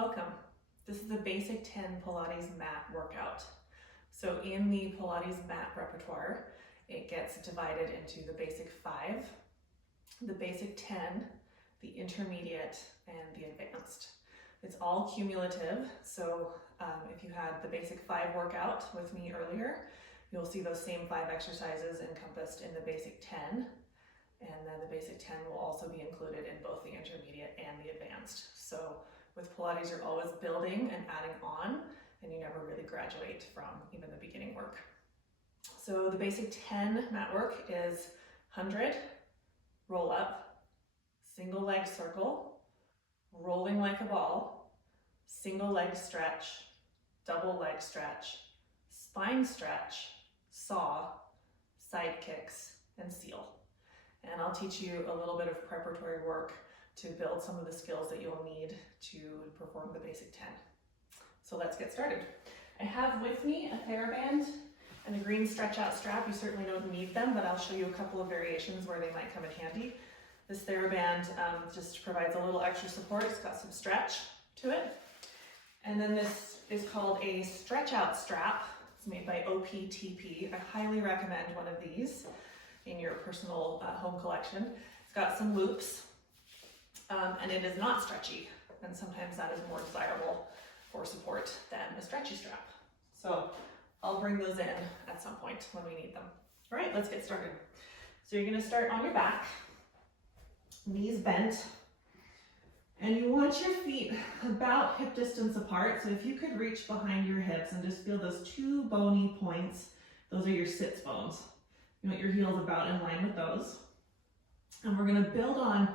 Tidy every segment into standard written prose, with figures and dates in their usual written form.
Welcome. This is the Basic 10 Pilates mat workout. So in the Pilates mat repertoire, it gets divided into the Basic 5, the Basic 10, the Intermediate, and the Advanced. It's all cumulative, so if you had the Basic 5 workout with me earlier, you'll see those same 5 exercises encompassed in the Basic 10, and then the Basic 10 will also be included in both the Intermediate and the Advanced. So with Pilates, you're always building and adding on, and you never really graduate from even the beginning work. So the Basic 10 mat work is 100, roll up, single leg circle, rolling like a ball, single leg stretch, double leg stretch, spine stretch, saw, side kicks, and seal. And I'll teach you a little bit of preparatory work to build some of the skills that you'll need to perform the Basic 10. So let's get started. I have with me a TheraBand and a green stretch out strap. You certainly don't need them, but I'll show you a couple of variations where they might come in handy. This TheraBand just provides a little extra support. It's got some stretch to it. And then this is called a stretch out strap. It's made by OPTP. I highly recommend one of these in your personal home collection. It's got some loops. And it is not stretchy, and sometimes that is more desirable for support than a stretchy strap. So I'll bring those in at some point when we need them. All right, let's get started. So you're gonna start on your back, knees bent, and you want your feet about hip distance apart. So if you could reach behind your hips and just feel those two bony points, those are your sits bones. You want your heels about in line with those. And we're gonna build on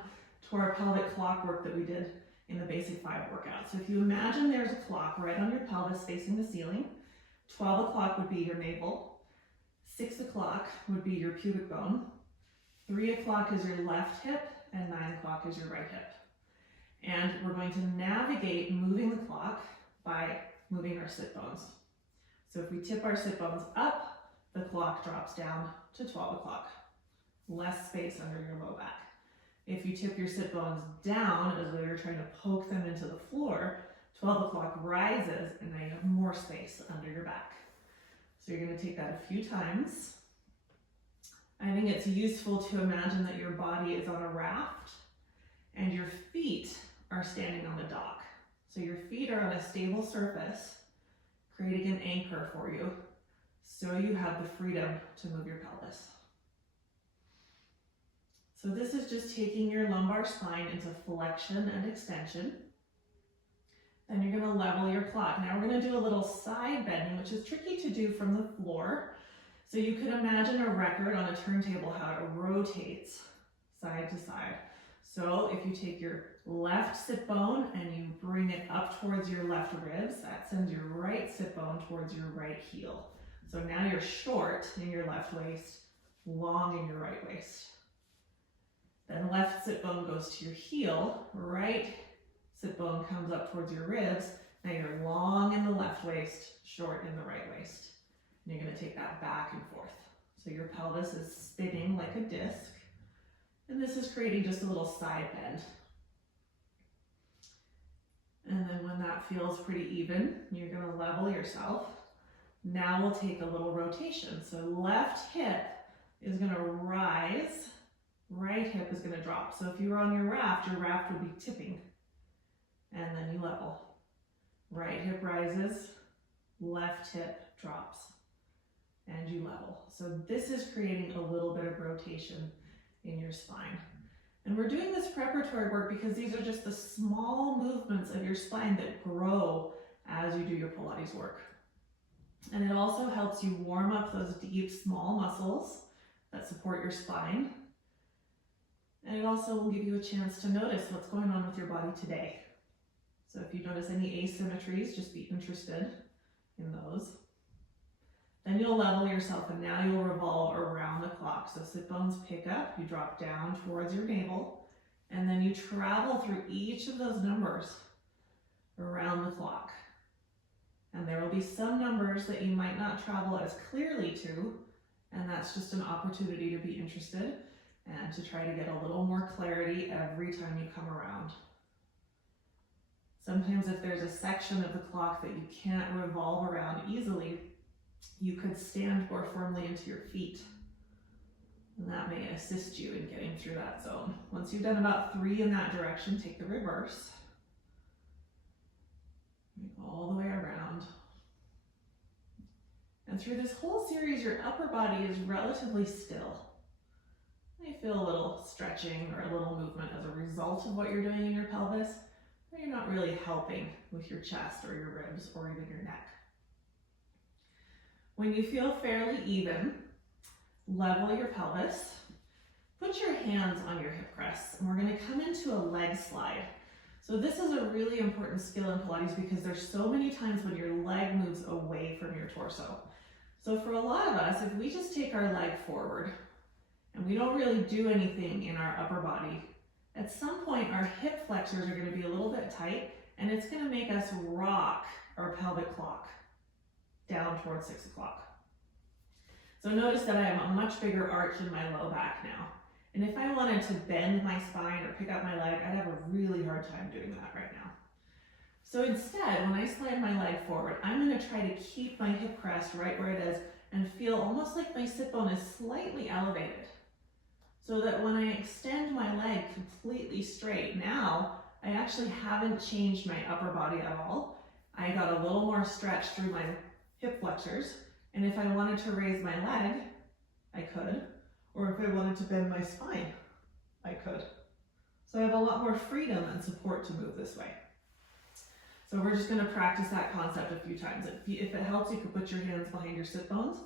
to our pelvic clock work that we did in the Basic 5 workout. So if you imagine there's a clock right on your pelvis facing the ceiling, 12 o'clock would be your navel, 6 o'clock would be your pubic bone, 3 o'clock is your left hip, and 9 o'clock is your right hip. And we're going to navigate moving the clock by moving our sit bones. So if we tip our sit bones up, the clock drops down to 12 o'clock. Less space under your low back. If you tip your sit bones down as though you're trying to poke them into the floor, 12 o'clock rises and now you have more space under your back. So you're going to take that a few times. I think it's useful to imagine that your body is on a raft and your feet are standing on the dock. So your feet are on a stable surface, creating an anchor for you, so you have the freedom to move your pelvis. So this is just taking your lumbar spine into flexion and extension. Then you're going to level your clock. Now we're going to do a little side bending, which is tricky to do from the floor. So you could imagine a record on a turntable, how it rotates side to side. So if you take your left sit bone and you bring it up towards your left ribs, that sends your right sit bone towards your right heel. So now you're short in your left waist, long in your right waist. Then left sit bone goes to your heel, right sit bone comes up towards your ribs. Now you're long in the left waist, short in the right waist. And you're going to take that back and forth. So your pelvis is spinning like a disc. And this is creating just a little side bend. And then when that feels pretty even, you're going to level yourself. Now we'll take a little rotation. So left hip is going to rise. Right hip is going to drop. So if you were on your raft would be tipping. And then you level. Right hip rises, left hip drops. And you level. So this is creating a little bit of rotation in your spine. And we're doing this preparatory work because these are just the small movements of your spine that grow as you do your Pilates work. And it also helps you warm up those deep, small muscles that support your spine. And it also will give you a chance to notice what's going on with your body today. So if you notice any asymmetries, just be interested in those. Then you'll level yourself and now you'll revolve around the clock. So sit bones pick up, you drop down towards your navel, and then you travel through each of those numbers around the clock. And there will be some numbers that you might not travel as clearly to, and that's just an opportunity to be interested and to try to get a little more clarity every time you come around. Sometimes if there's a section of the clock that you can't revolve around easily, you could stand more firmly into your feet. And that may assist you in getting through that zone. Once you've done about 3 in that direction, take the reverse. All the way around. And through this whole series, your upper body is relatively still. You may feel a little stretching or a little movement as a result of what you're doing in your pelvis, but you're not really helping with your chest or your ribs or even your neck. When you feel fairly even, level your pelvis, put your hands on your hip crests, and we're going to come into a leg slide. So this is a really important skill in Pilates because there's so many times when your leg moves away from your torso. So for a lot of us, if we just take our leg forward and we don't really do anything in our upper body, at some point our hip flexors are going to be a little bit tight, and it's going to make us rock our pelvic clock down towards 6 o'clock. So notice that I have a much bigger arch in my low back now. And if I wanted to bend my spine or pick up my leg, I'd have a really hard time doing that right now. So instead, when I slide my leg forward, I'm going to try to keep my hip crest right where it is and feel almost like my sit bone is slightly elevated. So that when I extend my leg completely straight, now I actually haven't changed my upper body at all. I got a little more stretch through my hip flexors. And if I wanted to raise my leg, I could. Or if I wanted to bend my spine, I could. So I have a lot more freedom and support to move this way. So we're just going to practice that concept a few times. If it helps, you could put your hands behind your sit bones.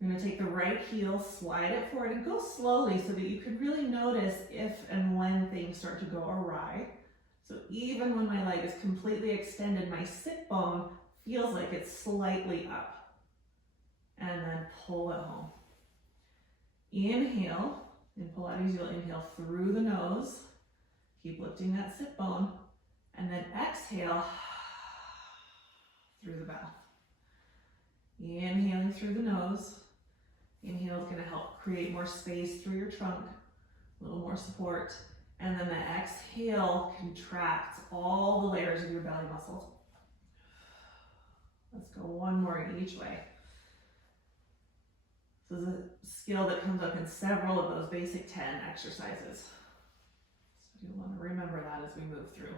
You're going to take the right heel, slide it forward, and go slowly so that you can really notice if and when things start to go awry. So even when my leg is completely extended, my sit bone feels like it's slightly up. And then pull it home. Inhale. In Pilates, you'll inhale through the nose. Keep lifting that sit bone. And then exhale through the mouth. Inhaling through the nose. Inhale is going to help create more space through your trunk, a little more support. And then the exhale contracts all the layers of your belly muscles. Let's go one more each way. This is a skill that comes up in several of those basic 10 exercises. So you want to remember that as we move through.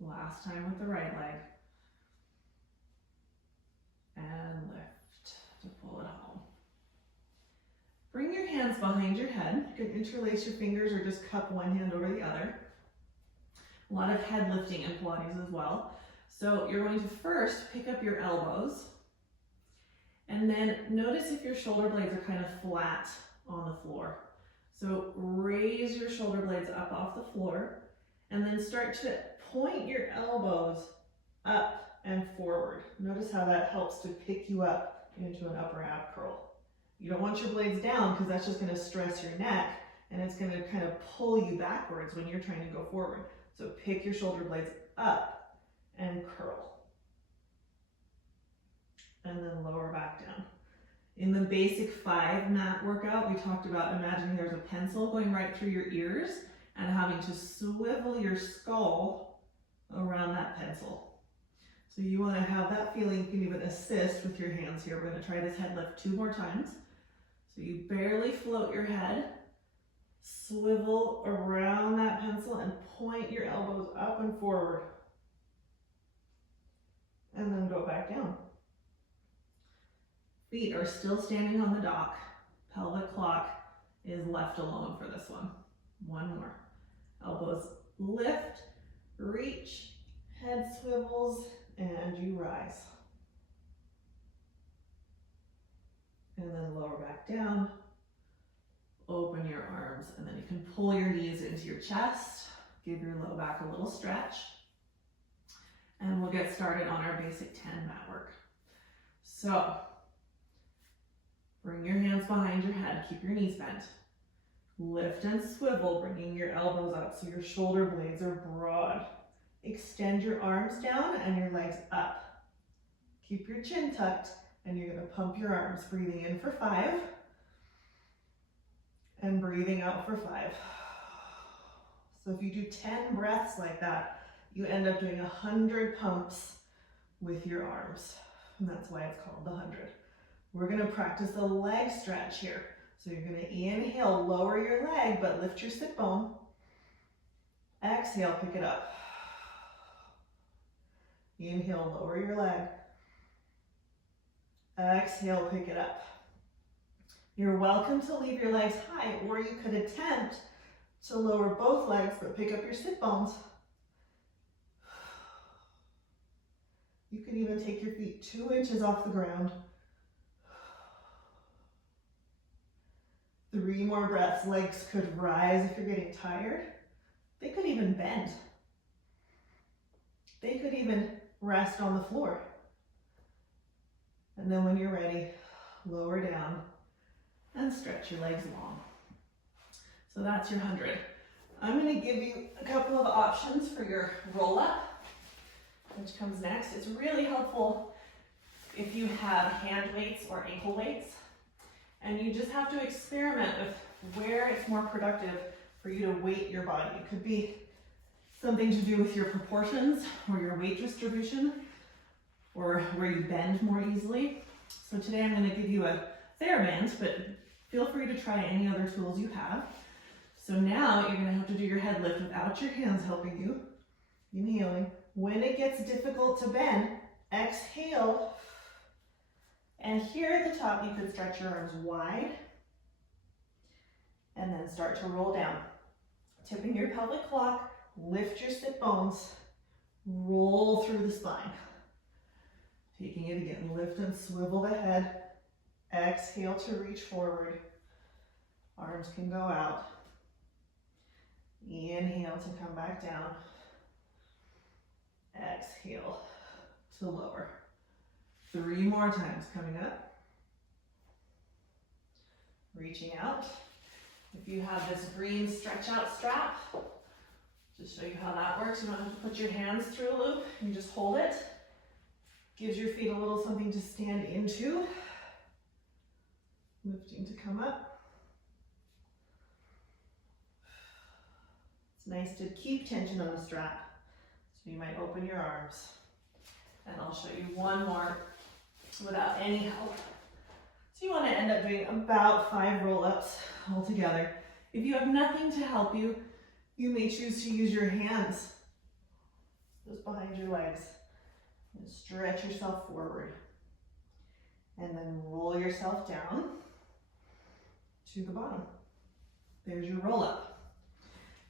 Last time with the right leg. And lift to pull it home. Bring your hands behind your head. You can interlace your fingers or just cup one hand over the other. A lot of head lifting in Pilates as well. So you're going to first pick up your elbows. And then notice if your shoulder blades are kind of flat on the floor. So raise your shoulder blades up off the floor and then start to point your elbows up and forward. Notice how that helps to pick you up into an upper ab curl. You don't want your blades down because that's just going to stress your neck and it's going to kind of pull you backwards when you're trying to go forward. So pick your shoulder blades up and curl. And then lower back down. In the basic 5 mat workout, we talked about imagining there's a pencil going right through your ears and having to swivel your skull around that pencil. So you want to have that feeling. You can even assist with your hands here. We're going to try this head lift 2 more times. So you barely float your head, swivel around that pencil and point your elbows up and forward. And then go back down. Feet are still standing on the dock. Pelvic clock is left alone for this one. One more. Elbows lift, reach, head swivels, and you rise. And then lower back down. Open your arms, and then you can pull your knees into your chest. Give your low back a little stretch. And we'll get started on our basic 10 mat work. So, bring your hands behind your head, keep your knees bent. Lift and swivel, bringing your elbows up so your shoulder blades are broad. Extend your arms down and your legs up. Keep your chin tucked and you're gonna pump your arms, breathing in for 5 and breathing out for 5. So if you do 10 breaths like that, you end up doing 100 pumps with your arms. And that's why it's called the 100. We're gonna practice the leg stretch here. So you're gonna inhale, lower your leg, but lift your sit bone. Exhale, pick it up. Inhale, lower your leg. Exhale, pick it up. You're welcome to leave your legs high, or you could attempt to lower both legs, but pick up your sit bones. You can even take your feet 2 inches off the ground. 3 more breaths. Legs could rise if you're getting tired. They could even bend. They could even rest on the floor. And then when you're ready, lower down and stretch your legs long. So that's your 100. I'm going to give you a couple of options for your roll up, which comes next. It's really helpful if you have hand weights or ankle weights, and you just have to experiment with where it's more productive for you to weight your body. It could be something to do with your proportions or your weight distribution, or where you bend more easily. So today I'm going to give you a TheraBand, but feel free to try any other tools you have. So now you're going to have to do your head lift without your hands helping you. Inhaling. When it gets difficult to bend, exhale. And here at the top, you could stretch your arms wide and then start to roll down. Tipping your pelvic clock, lift your sit bones, roll through the spine. Taking it again, lift and swivel the head. Exhale to reach forward. Arms can go out. Inhale to come back down. Exhale to lower. 3 more times coming up. Reaching out. If you have this green stretch out strap, just show you how that works. You don't have to put your hands through a loop. You just hold it. Gives your feet a little something to stand into. Lifting to come up. It's nice to keep tension on the strap. So you might open your arms. And I'll show you one more without any help. So you want to end up doing about 5 roll-ups altogether. If you have nothing to help you, you may choose to use your hands just behind your legs. And stretch yourself forward. And then roll yourself down to the bottom. There's your roll-up.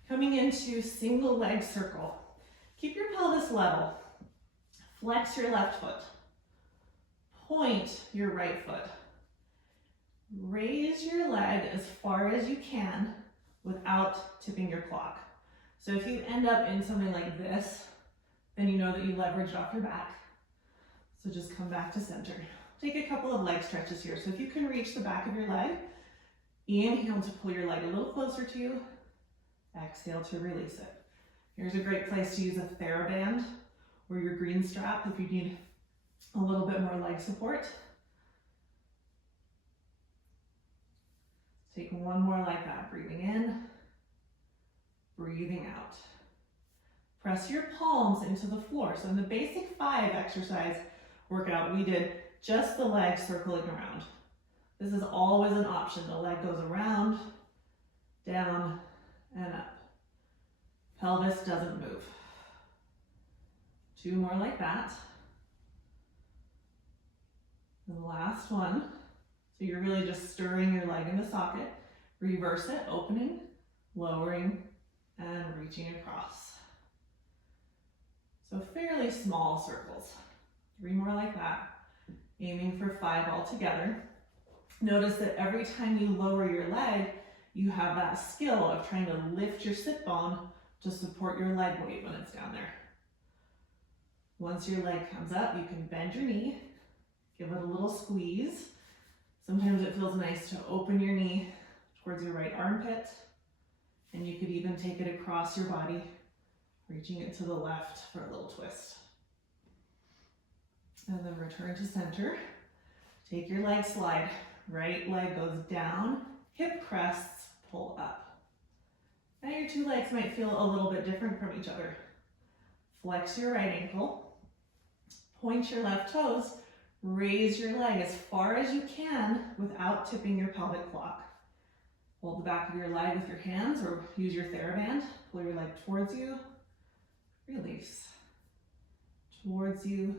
Coming into single leg circle. Keep your pelvis level. Flex your left foot. Point your right foot. Raise your leg as far as you can without tipping your clock. So if you end up in something like this, then you know that you leveraged off your back. So just come back to center. Take a couple of leg stretches here. So if you can reach the back of your leg, inhale to pull your leg a little closer to you. Exhale to release it. Here's a great place to use a TheraBand or your green strap if you need a little bit more leg support. Take one more like that, breathing in, breathing out. Press your palms into the floor. So in the basic 5 exercise workout, we did just the leg circling around. This is always an option. The leg goes around, down, and up. Pelvis doesn't move. 2 more like that. And the last one. So you're really just stirring your leg in the socket. Reverse it, opening, lowering, and reaching across. So fairly small circles. 3 more like that. Aiming for 5 altogether. Notice that every time you lower your leg, you have that skill of trying to lift your sit bone to support your leg weight when it's down there. Once your leg comes up, you can bend your knee, give it a little squeeze. Sometimes it feels nice to open your knee towards your right armpit, and you could even take it across your body, reaching it to the left for a little twist. And then return to center. Take your leg slide. Right leg goes down, hip crests, pull up. Now your 2 legs might feel a little bit different from each other. Flex your right ankle, point your left toes, raise your leg as far as you can without tipping your pelvic flock. Hold the back of your leg with your hands or use your TheraBand. Pull your leg towards you, release. Towards you,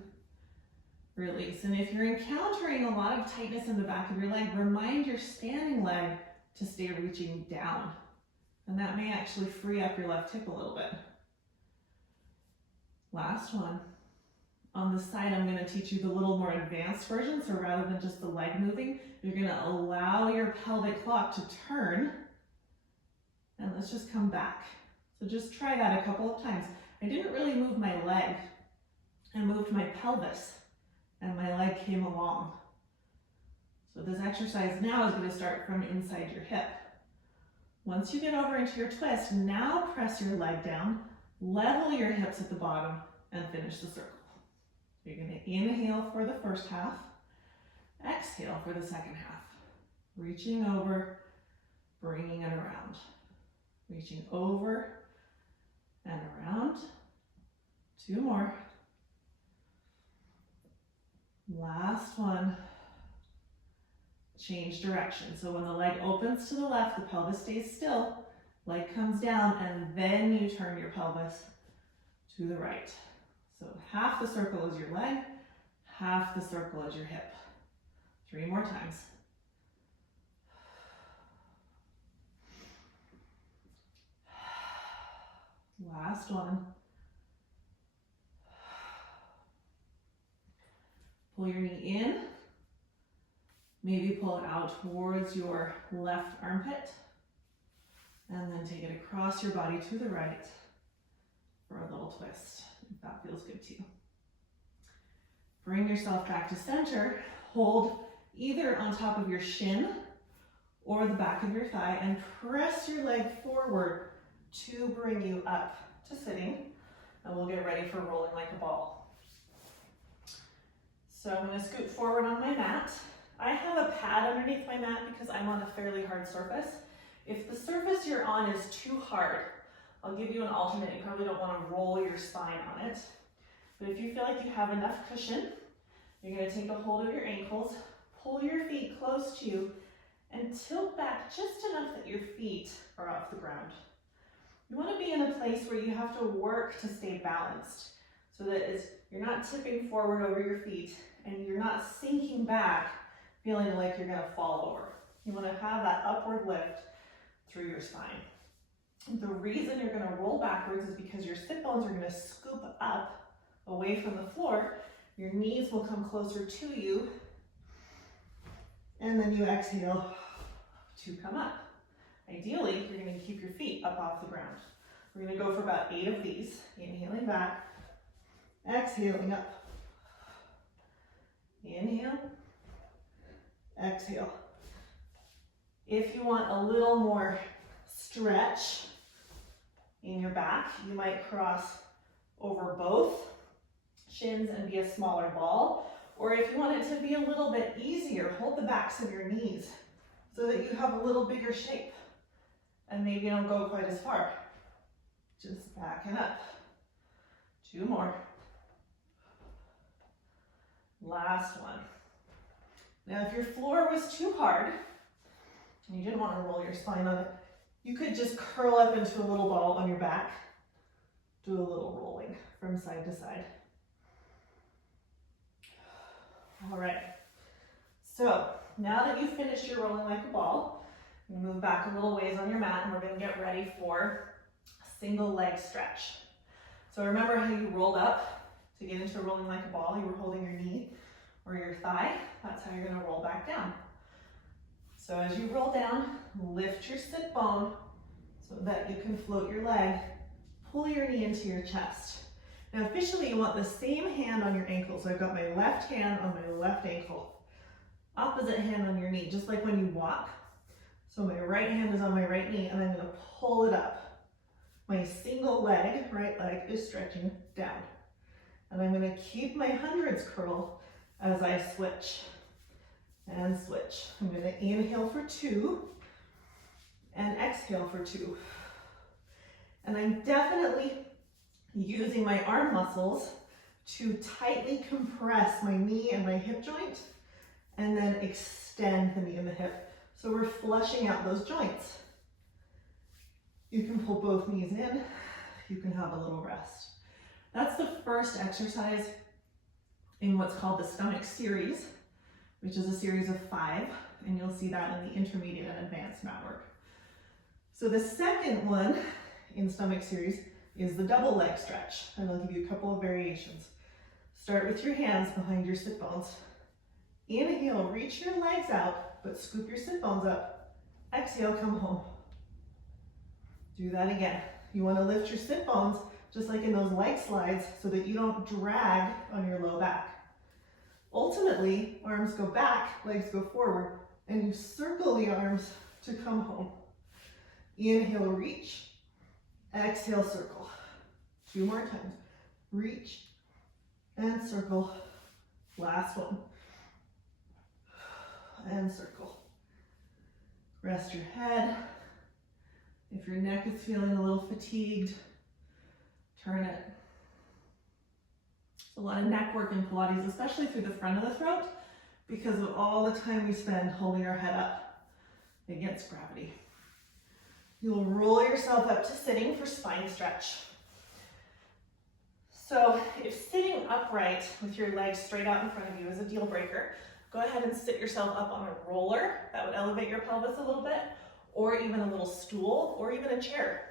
release. And if you're encountering a lot of tightness in the back of your leg, remind your standing leg to stay reaching down. And that may actually free up your left hip a little bit. Last one. On this side, I'm going to teach you the little more advanced version. So rather than just the leg moving, you're going to allow your pelvic flock to turn. And let's just come back. So just try that a couple of times. I didn't really move my leg. I moved my pelvis and my leg came along. So this exercise now is going to start from inside your hip. Once you get over into your twist, now press your leg down, level your hips at the bottom, and finish the circle. You're going to inhale for the first half, exhale for the second half. Reaching over, bringing it around. Reaching over and around. 2 more. Last one. Change direction. So when the leg opens to the left, the pelvis stays still, leg comes down, and then you turn your pelvis to the right. So half the circle is your leg, half the circle is your hip. 3 more times. Last one. Pull your knee in. Maybe pull it out towards your left armpit. And then take it across your body to the right for a little twist, if that feels good to you. Bring yourself back to center. Hold either on top of your shin or the back of your thigh and press your leg forward to bring you up to sitting. And we'll get ready for rolling like a ball. So I'm going to scoot forward on my mat. I have a pad underneath my mat because I'm on a fairly hard surface. If the surface you're on is too hard, I'll give you an alternate. You probably don't want to roll your spine on it. But if you feel like you have enough cushion, you're going to take a hold of your ankles, pull your feet close to you, and tilt back just enough that your feet are off the ground. You want to be in a place where you have to work to stay balanced so that you're not tipping forward over your feet and you're not sinking back feeling like you're going to fall over. You want to have that upward lift through your spine. The reason you're going to roll backwards is because your sit bones are going to scoop up away from the floor. Your knees will come closer to you. And then you exhale to come up. Ideally, you're going to keep your feet up off the ground. We're going to go for about 8 of these. Inhaling back, exhaling up. Inhale, exhale. If you want a little more stretch in your back, you might cross over both shins and be a smaller ball. Or if you want it to be a little bit easier, hold the backs of your knees so that you have a little bigger shape and maybe don't go quite as far. Just backing up. 2 more. Last one. Now, if your floor was too hard and you didn't want to roll your spine on it, you could just curl up into a little ball on your back. Do a little rolling from side to side. All right. So now that you've finished your rolling like a ball, you move back a little ways on your mat and we're going to get ready for a single leg stretch. So remember how you rolled up to get into rolling like a ball? You were holding your knee or your thigh. That's how you're going to roll back down. So as you roll down, lift your sit bone so that you can float your leg. Pull your knee into your chest. Now officially you want the same hand on your ankle. So I've got my left hand on my left ankle. Opposite hand on your knee, just like when you walk. So my right hand is on my right knee and I'm going to pull it up. My single leg, right leg, is stretching down. And I'm going to keep my hundreds curl as I switch and switch. I'm going to inhale for 2 and exhale for 2. And I'm definitely using my arm muscles to tightly compress my knee and my hip joint, and then extend the knee and the hip. So we're flushing out those joints. You can pull both knees in, you can have a little rest. That's the first exercise in what's called the stomach series, which is a series of 5, and you'll see that in the intermediate and advanced mat work. So the second one in stomach series is the double leg stretch, and I'll give you a couple of variations. Start with your hands behind your sit bones. Inhale, reach your legs out, but scoop your sit bones up. Exhale, come home. Do that again. You want to lift your sit bones just like in those leg slides so that you don't drag on your low back. Ultimately, arms go back, legs go forward, and you circle the arms to come home. Inhale, reach. Exhale, circle. 2 more times. Reach and circle. Last one. And circle. Rest your head. If your neck is feeling a little fatigued, turn it. There's a lot of neck work in Pilates, especially through the front of the throat, because of all the time we spend holding our head up against gravity. You'll roll yourself up to sitting for spine stretch. So if sitting upright with your legs straight out in front of you is a deal breaker, go ahead and sit yourself up on a roller. That would elevate your pelvis a little bit, or even a little stool, or even a chair.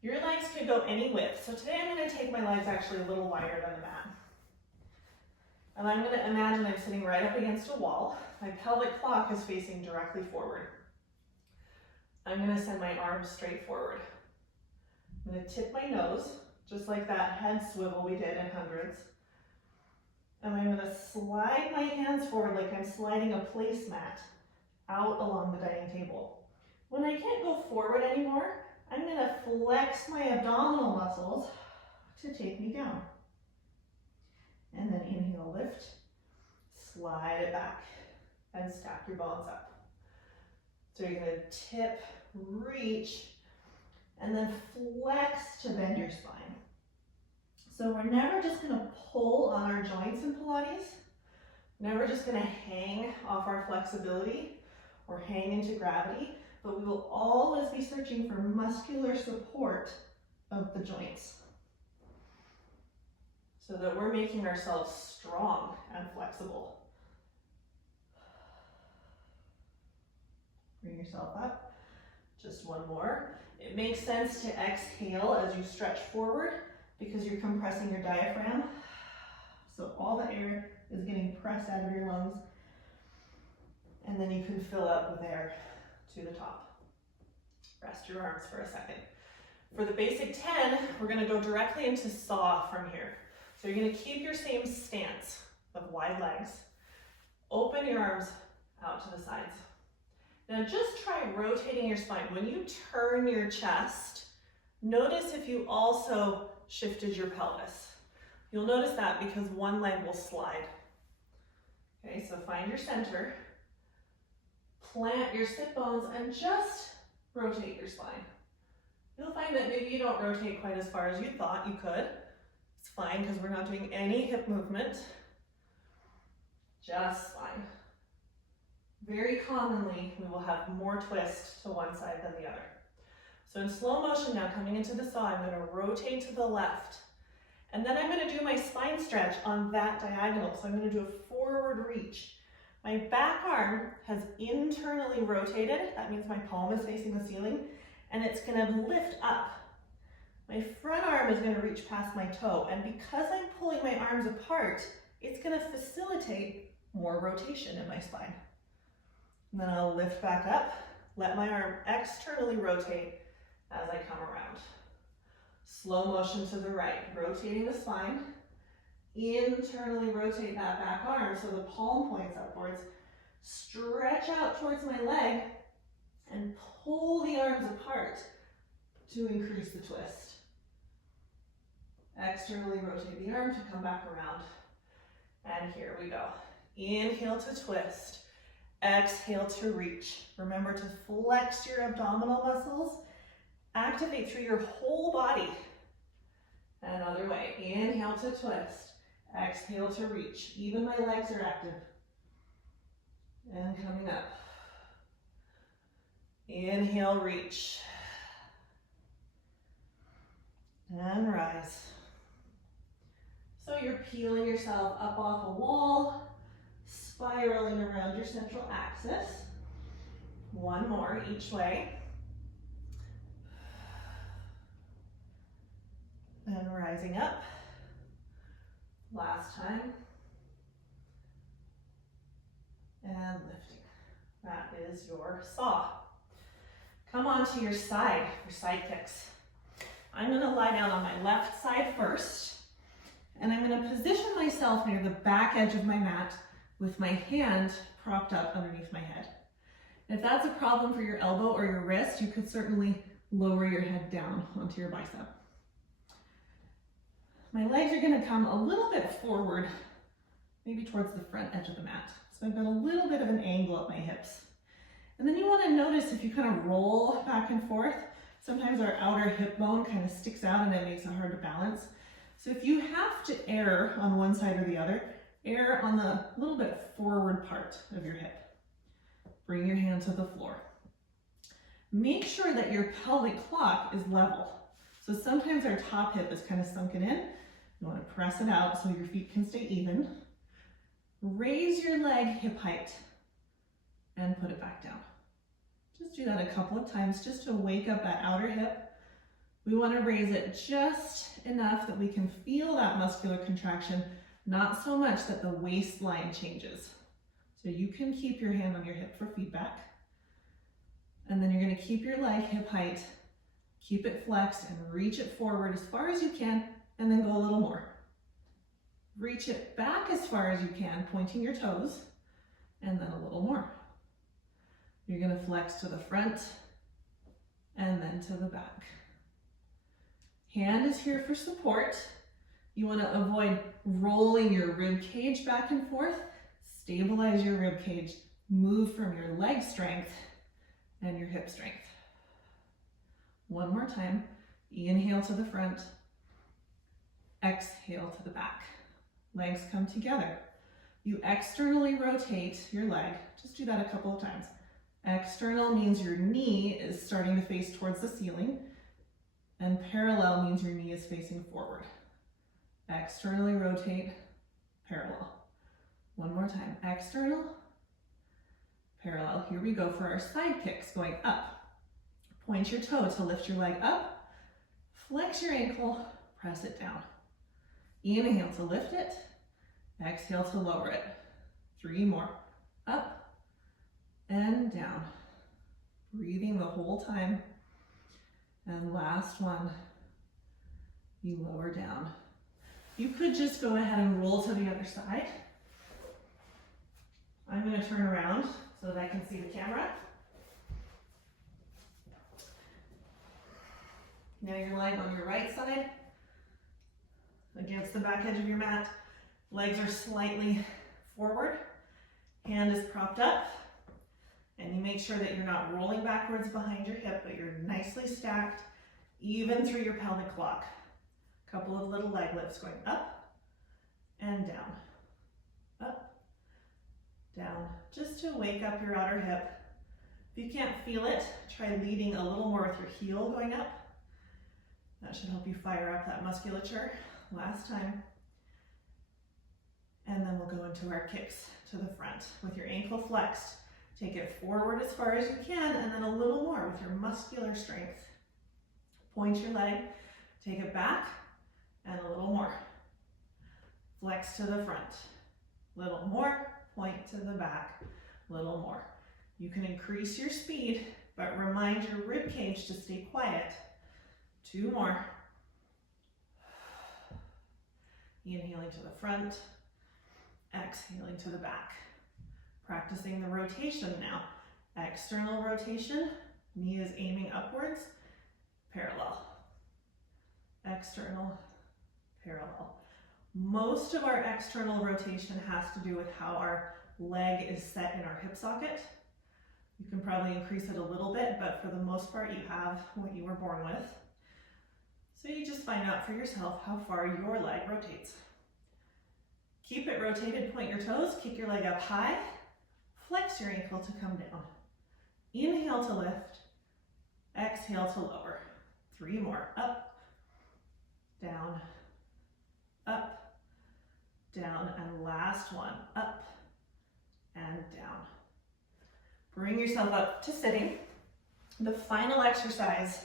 Your legs could go any width. So today I'm going to take my legs actually a little wider than the mat. And I'm going to imagine I'm sitting right up against a wall. My pelvic clock is facing directly forward. I'm going to send my arms straight forward. I'm going to tip my nose, just like that head swivel we did in hundreds. And I'm going to slide my hands forward like I'm sliding a placemat out along the dining table. When I can't go forward anymore, I'm going to flex my abdominal muscles to take me down. And then inhale, lift, slide it back, and stack your bones up. So you're going to tip, reach, and then flex to bend your spine. So we're never just going to pull on our joints in Pilates, never just going to hang off our flexibility or hang into gravity, but we will always be searching for muscular support of the joints so that we're making ourselves strong and flexible. Bring yourself up. Just one more. It makes sense to exhale as you stretch forward because you're compressing your diaphragm. So all the air is getting pressed out of your lungs. And then you can fill up with air to the top. Rest your arms for a second. For the basic 10, we're going to go directly into saw from here. So you're going to keep your same stance of wide legs. Open your arms out to the sides. Now just try rotating your spine. When you turn your chest, notice if you also shifted your pelvis. You'll notice that because one leg will slide. Okay, so find your center, plant your sit bones, and just rotate your spine. You'll find that maybe you don't rotate quite as far as you thought you could. It's fine because we're not doing any hip movement, just spine. Very commonly, we will have more twist to one side than the other. So in slow motion now, coming into the saw, I'm going to rotate to the left. And then I'm going to do my spine stretch on that diagonal. So I'm going to do a forward reach. My back arm has internally rotated. That means my palm is facing the ceiling. And it's going to lift up. My front arm is going to reach past my toe. And because I'm pulling my arms apart, it's going to facilitate more rotation in my spine. And then I'll lift back up, let my arm externally rotate as I come around. Slow motion to the right, rotating the spine. Internally rotate that back arm so the palm points upwards. Stretch out towards my leg and pull the arms apart to increase the twist. Externally rotate the arm to come back around. And here we go. Inhale to twist. Exhale to reach. Remember to flex your abdominal muscles. Activate through your whole body. other way. Inhale to twist. Exhale to reach. Even my legs are active. And coming up. Inhale, reach. And rise. So you're peeling yourself up off a wall, spiraling around your central axis. One more each way. And rising up. Last time. And lifting. That is your saw. Come on to your side for side kicks. I'm going to lie down on my left side first. And I'm going to position myself near the back edge of my mat with my hand propped up underneath my head. If that's a problem for your elbow or your wrist, you could certainly lower your head down onto your bicep. My legs are going to come a little bit forward, maybe towards the front edge of the mat. So I've got a little bit of an angle at my hips. And then you want to notice if you kind of roll back and forth, sometimes our outer hip bone kind of sticks out and it makes it hard to balance. So if you have to err on one side or the other, err on the little bit forward part of your hip. Bring your hand to the floor. Make sure that your pelvic clock is level. So sometimes our top hip is kind of sunken in. You want to press it out so your feet can stay even. Raise your leg hip height and put it back down. Just do that a couple of times just to wake up that outer hip. We want to raise it just enough that we can feel that muscular contraction, not so much that the waistline changes. So you can keep your hand on your hip for feedback. And then you're going to keep your leg hip height, keep it flexed and reach it forward as far as you can, and then go a little more. Reach it back as far as you can, pointing your toes, and then a little more. You're going to flex to the front and then to the back. Hand is here for support. You want to avoid rolling your rib cage back and forth. Stabilize your rib cage. Move from your leg strength and your hip strength. One more time. Inhale to the front. Exhale to the back. Legs come together. You externally rotate your leg. Just do that a couple of times. External means your knee is starting to face towards the ceiling, and parallel means your knee is facing forward. Externally rotate, parallel. One more time. External, parallel. Here we go for our side kicks, going up. Point your toe to lift your leg up. Flex your ankle, press it down. Inhale to lift it. Exhale to lower it. 3 more. Up and down. Breathing the whole time. And last one, you lower down. You could just go ahead and roll to the other side. I'm going to turn around so that I can see the camera. Now your leg on your right side against the back edge of your mat. Legs are slightly forward. Hand is propped up. And you make sure that you're not rolling backwards behind your hip, but you're nicely stacked, even through your pelvic clock. A couple of little leg lifts going up and down, up, down, just to wake up your outer hip. If you can't feel it, try leading a little more with your heel going up. That should help you fire up that musculature. Last time. And then we'll go into our kicks to the front with your ankle flexed. Take it forward as far as you can, and then a little more with your muscular strength. Point your leg, take it back, and a little more. Flex to the front. Little more, point to the back, little more. You can increase your speed, but remind your rib cage to stay quiet. 2 more. Inhaling to the front, exhaling to the back. Practicing the rotation now. External rotation, knee is aiming upwards, parallel. External, parallel. Most of our external rotation has to do with how our leg is set in our hip socket. You can probably increase it a little bit, but for the most part, you have what you were born with. So you just find out for yourself how far your leg rotates. Keep it rotated, point your toes, kick your leg up high, flex your ankle to come down. Inhale to lift, exhale to lower. 3 more, up, down, and last one, up and down. Bring yourself up to sitting. The final exercise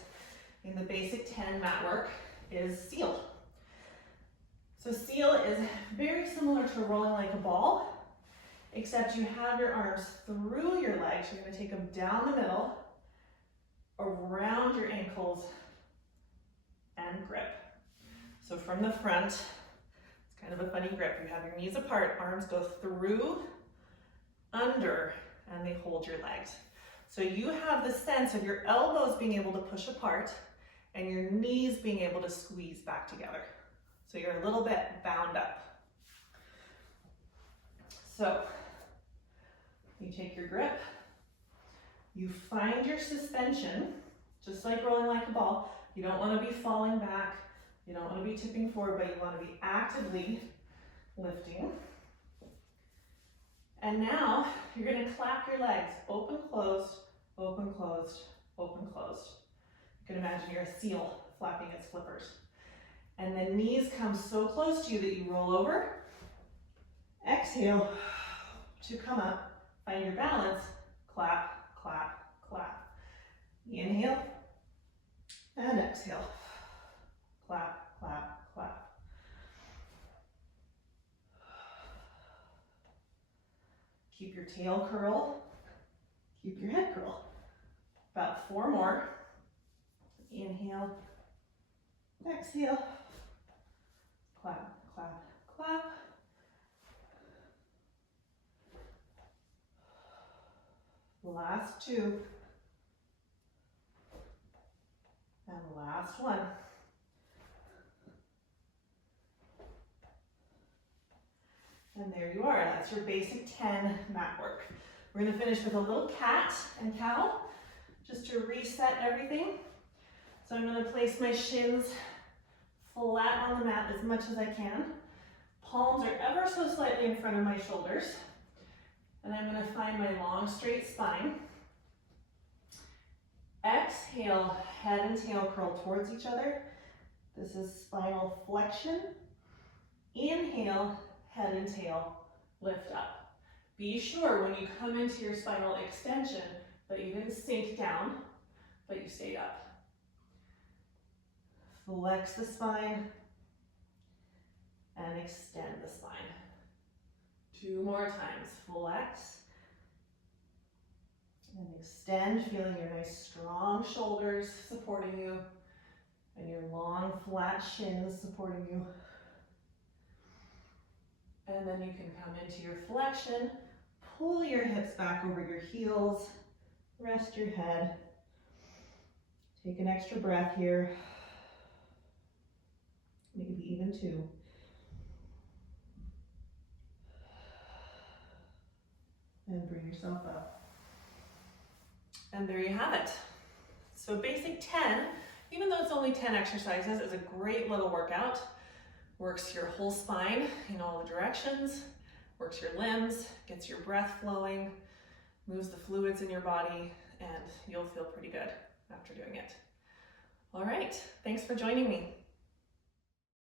in the basic 10 mat work is seal. So seal is very similar to rolling like a ball, except you have your arms through your legs. You're going to take them down the middle, around your ankles, and grip. So from the front, it's kind of a funny grip. You have your knees apart, arms go through, under, and they hold your legs. So you have the sense of your elbows being able to push apart and your knees being able to squeeze back together. So you're a little bit bound up. So you take your grip, you find your suspension, just like rolling like a ball. You don't want to be falling back, you don't want to be tipping forward, but you want to be actively lifting. And now you're going to clap your legs, open, closed, open, closed, open, closed. You can imagine you're a seal flapping its flippers. And the knees come so close to you that you roll over. Exhale to come up, find your balance, clap, clap, clap. Inhale and exhale. Clap, clap, clap. Keep your tail curl, keep your head curl. About 4 more. Inhale, exhale, clap, clap, clap. Last 2. And last 1. And there you are, that's your basic 10 mat work. We're gonna finish with a little cat and cow, just to reset everything. So I'm gonna place my shins flat on the mat as much as I can. Palms are ever so slightly in front of my shoulders. And I'm gonna find my long, straight spine. Exhale, head and tail curl towards each other. This is spinal flexion. Inhale, head and tail lift up. Be sure when you come into your spinal extension that you didn't sink down, but you stayed up. Flex the spine and extend the spine. 2 more times. Flex and extend, feeling your nice strong shoulders supporting you and your long flat shins supporting you. And then you can come into your flexion, pull your hips back over your heels, rest your head. Take an extra breath here, maybe even 2. And bring yourself up. And there you have it. So basic 10, even though it's only 10 exercises, is a great little workout. Works your whole spine in all the directions, works your limbs, gets your breath flowing, moves the fluids in your body, and you'll feel pretty good after doing it. All right, thanks for joining me.